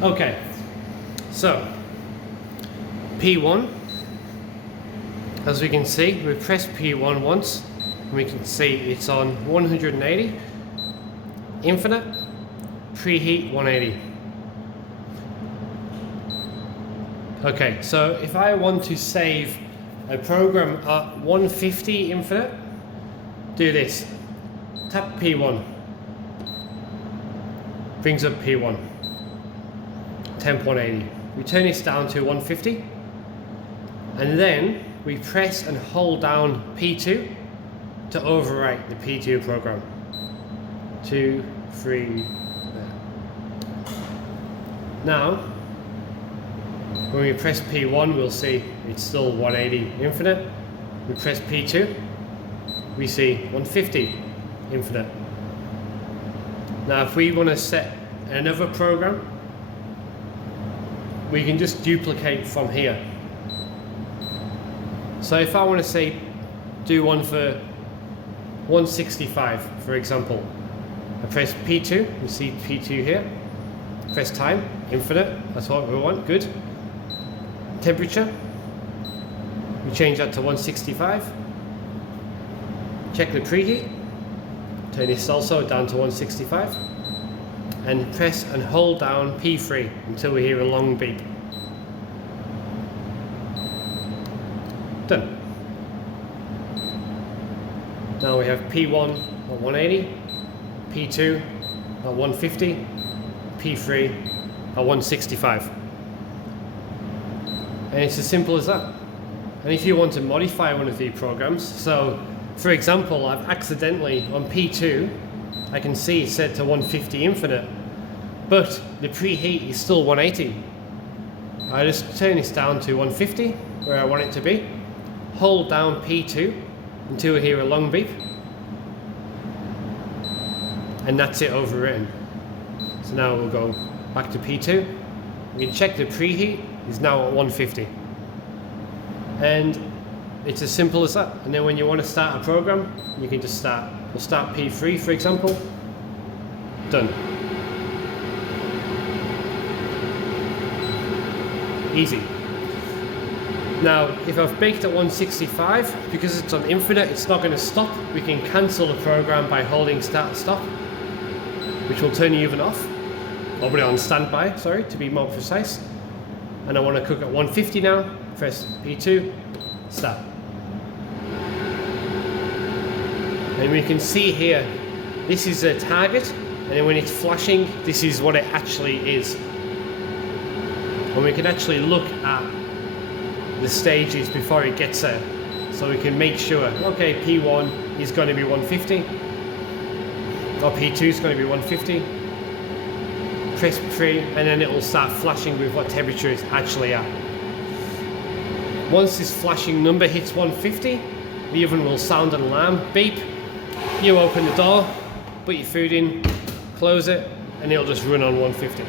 Okay, so P1, as we can see, we press P1 once and we can see it's on 180, infinite, preheat 180. Okay, so if I want to save a program at 150 infinite, do this. Tap P1, brings up P1, temp 180. We turn this down to 150, and then we press and hold down P2 to overwrite the P2 program. 2, 3, there. Now, when we press P1, we'll see it's still 180 infinite. We press P2, we see 150 infinite. Now, if we want to set another program, we can just duplicate from here. So if I want to say, do one for 165, for example, I press P2, you see P2 here, press time, infinite, that's what we want, good. Temperature, we change that to 165, check the preheat, turn this also down to 165, and press and hold down P3 until we hear a long beep. Done. Now we have P1 at 180, P2 at 150, P3 at 165. And it's as simple as that. And if you want to modify one of these programs, so for example, I've accidentally on P2, I can see it's set to 150 infinite, but the preheat is still 180. I just turn this down to 150, where I want it to be, hold down P2 until we hear a long beep, and that's it overwritten. So now we'll go back to P2, we can check the preheat is now at 150. And it's as simple as that. And then when you want to start a program, you can just start. We'll start P3, for example. Done. Easy. Now, if I've baked at 165, because it's on infinite, it's not going to stop. We can cancel the program by holding start stop, which will turn the oven off. Or put it on standby, sorry, to be more precise. And I want to cook at 150 now, press P2, start. And we can see here, this is a target, and then when it's flashing, this is what it actually is. And we can actually look at the stages before it gets there. So we can make sure, okay, P1 is going to be 150, or P2 is going to be 150. Press P3, and then it will start flashing with what temperature it's actually at. Once this flashing number hits 150, the oven will sound an alarm, beep. You open the door, put your food in, close it, and it'll just run on 150.